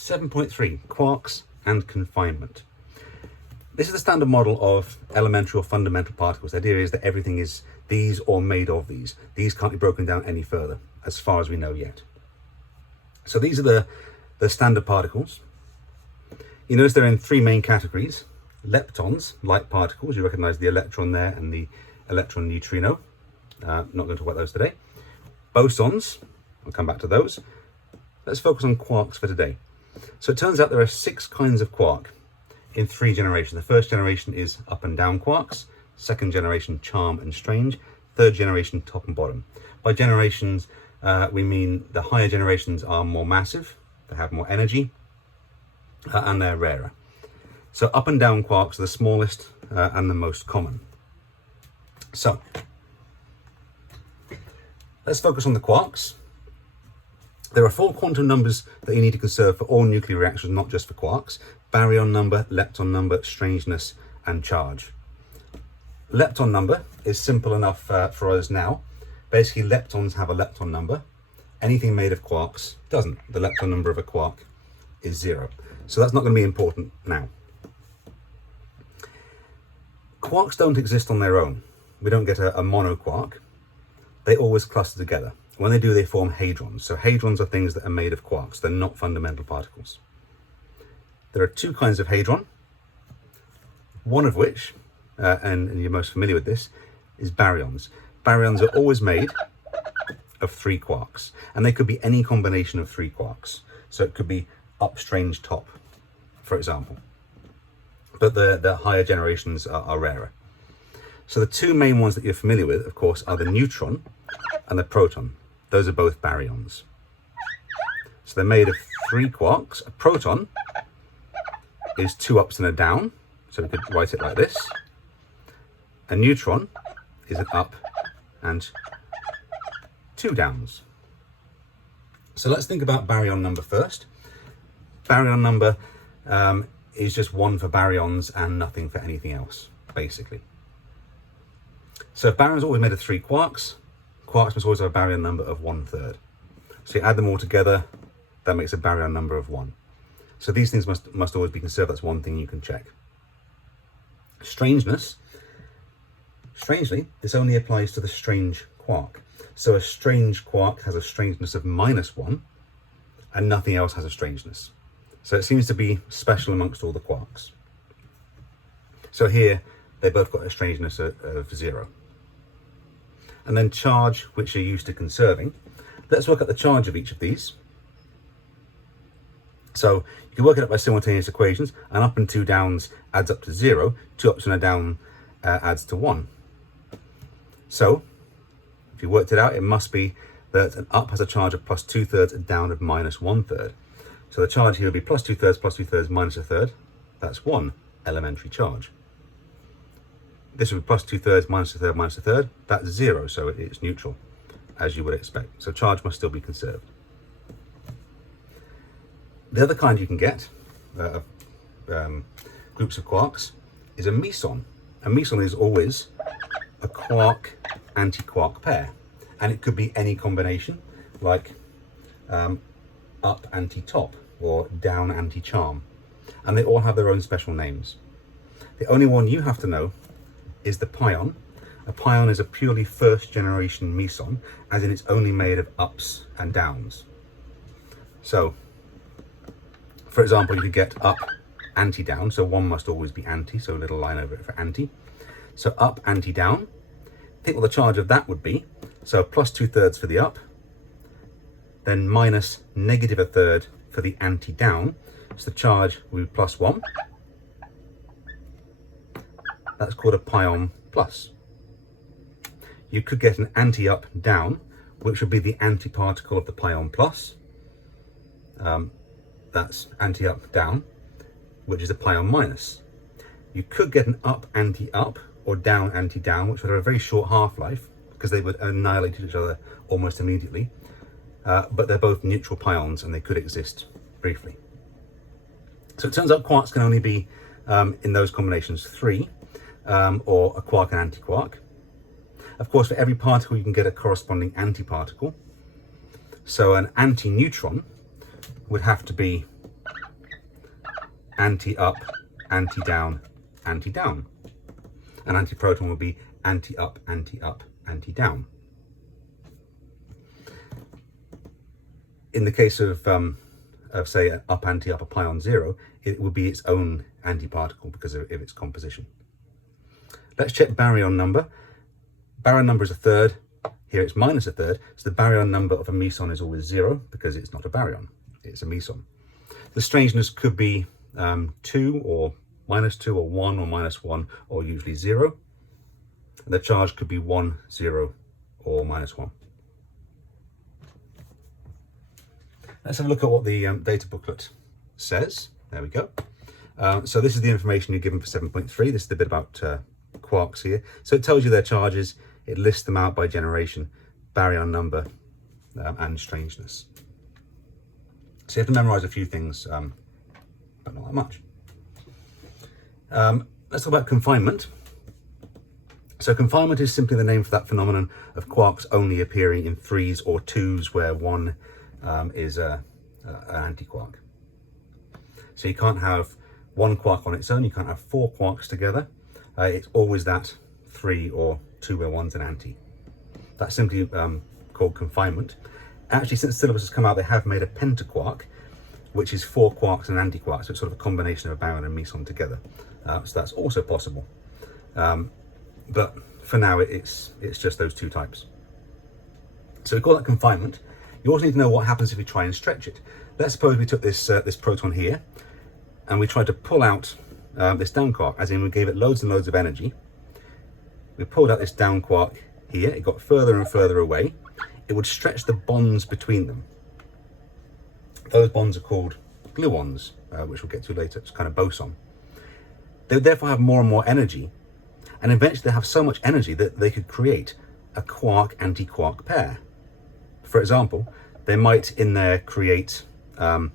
7.3, Quarks and Confinement. This is the standard model of elementary or fundamental particles. The idea is that everything is these or made of these. These can't be broken down any further, as far as we know yet. So these are the standard particles. You notice they're in three main categories. Leptons, light particles. You recognize the electron there and the electron neutrino. Not going to talk about those today. Bosons, I'll come back to those. Let's focus on quarks for today. So it turns out there are 6 kinds of quark in 3 generations. The first generation is up and down quarks, second generation charm and strange, third generation top and bottom. By generations, we mean the higher generations are more massive, they have more energy, and they're rarer. So up and down quarks are the smallest and the most common. So let's focus on the quarks. There are 4 quantum numbers that you need to conserve for all nuclear reactions, not just for quarks. Baryon number, lepton number, strangeness, and charge. Lepton number is simple enough for us now. Basically, leptons have a lepton number. Anything made of quarks doesn't. The lepton number of a quark is 0. So that's not going to be important now. Quarks don't exist on their own. We don't get a monoquark. They always cluster together. When they do, they form hadrons. So hadrons are things that are made of quarks. They're not fundamental particles. There are 2 kinds of hadron, one of which, and you're most familiar with this, is baryons. Baryons are always made of 3 quarks, and they could be any combination of 3 quarks. So it could be up, strange, top, for example. But the higher generations are rarer. So the 2 main ones that you're familiar with, of course, are the neutron and the proton. Those are both baryons. So they're made of 3 quarks. A proton is 2 ups and a down, so we could write it like this. A neutron is an up and 2 downs. So let's think about baryon number first. Baryon number is just 1 for baryons and nothing for anything else, basically. So if baryons are always made of 3 quarks, quarks must always have a baryon number of 1/3. So you add them all together, that makes a baryon number of 1. So these things must always be conserved. That's one thing you can check. Strangeness. Strangely, this only applies to the strange quark. So a strange quark has a strangeness of -1, and nothing else has a strangeness. So it seems to be special amongst all the quarks. So here, they both got a strangeness of 0. And then charge, which you're used to conserving. Let's work out the charge of each of these. So you can work it out by simultaneous equations. An up and 2 downs adds up to 0. 2 ups and a down adds to 1. So if you worked it out, it must be that an up has a charge of +2/3, a down of -1/3. So the charge here would be +2/3, +2/3, -1/3. That's 1 elementary charge. This would be +2/3, -1/3, -1/3. That's 0, so it's neutral, as you would expect. So charge must still be conserved. The other kind you can get of groups of quarks is a meson. A meson is always a quark-anti-quark pair, and it could be any combination, like up anti-top or down anti-charm, and they all have their own special names. The only one you have to know is the pion. A pion is a purely first generation meson, as in it's only made of ups and downs. So, for example, you could get up anti-down, so 1 must always be anti, so a little line over it for anti. So up anti-down, think what the charge of that would be. So +2/3 for the up, then -1/3 for the anti-down. So the charge would be +1. That's called a pion plus. You could get an anti-up down, which would be the antiparticle of the pion plus. That's anti-up down, which is a pion minus. You could get an up anti-up or down anti-down, which would have a very short half-life because they would annihilate each other almost immediately. But they're both neutral pions and they could exist briefly. So it turns out quarks can only be in those combinations 3, or a quark and antiquark. Of course, for every particle you can get a corresponding antiparticle. So an anti-neutron would have to be anti-up, anti-down, anti-down. An antiproton would be anti-up, anti-up, anti-down. In the case of say, up, anti-up, a pion 0, it would be its own antiparticle because of its composition. Let's check baryon number. Baryon number is a third. Here it's minus a third. So the baryon number of a meson is always 0 because it's not a baryon. It's a meson. The strangeness could be 2 or -2 or 1 or -1 or usually 0. And the charge could be 1, 0 or -1. Let's have a look at what the data booklet says. There we go. So this is the information you're given for 7.3. This is the bit about quarks here. So it tells you their charges. It lists them out by generation, baryon number, and strangeness. So you have to memorize a few things, but not that much. Let's talk about confinement. So confinement is simply the name for that phenomenon of quarks only appearing in 3s or 2s where 1 is an antiquark. So you can't have 1 quark on its own, you can't have 4 quarks together. It's always that 3 or 2 where 1's an anti. That's simply called confinement. Actually, since syllabus has come out, they have made a pentaquark, which is 4 quarks and an antiquark, so it's sort of a combination of a baryon and meson together. So that's also possible. But for now, it's just those 2 types. So we call that confinement. You also need to know what happens if you try and stretch it. Let's suppose we took this proton here, and we tried to pull out this down quark, as in we gave it loads and loads of energy. We pulled out this down quark here, it got further and further away. It would stretch the bonds between them. Those bonds are called gluons, which we'll get to later. It's kind of boson. They would therefore have more and more energy, and eventually they have so much energy that they could create a quark-antiquark pair. For example, they might in there create a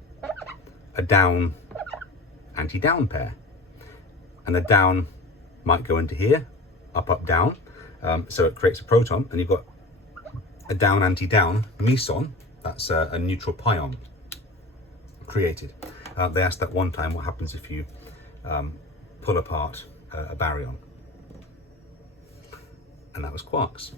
down anti-down pair, and the down might go into here, up, up, down, so it creates a proton, and you've got a down anti-down meson. That's a neutral pion created. They asked that one time what happens if you pull apart a baryon, and that was quarks.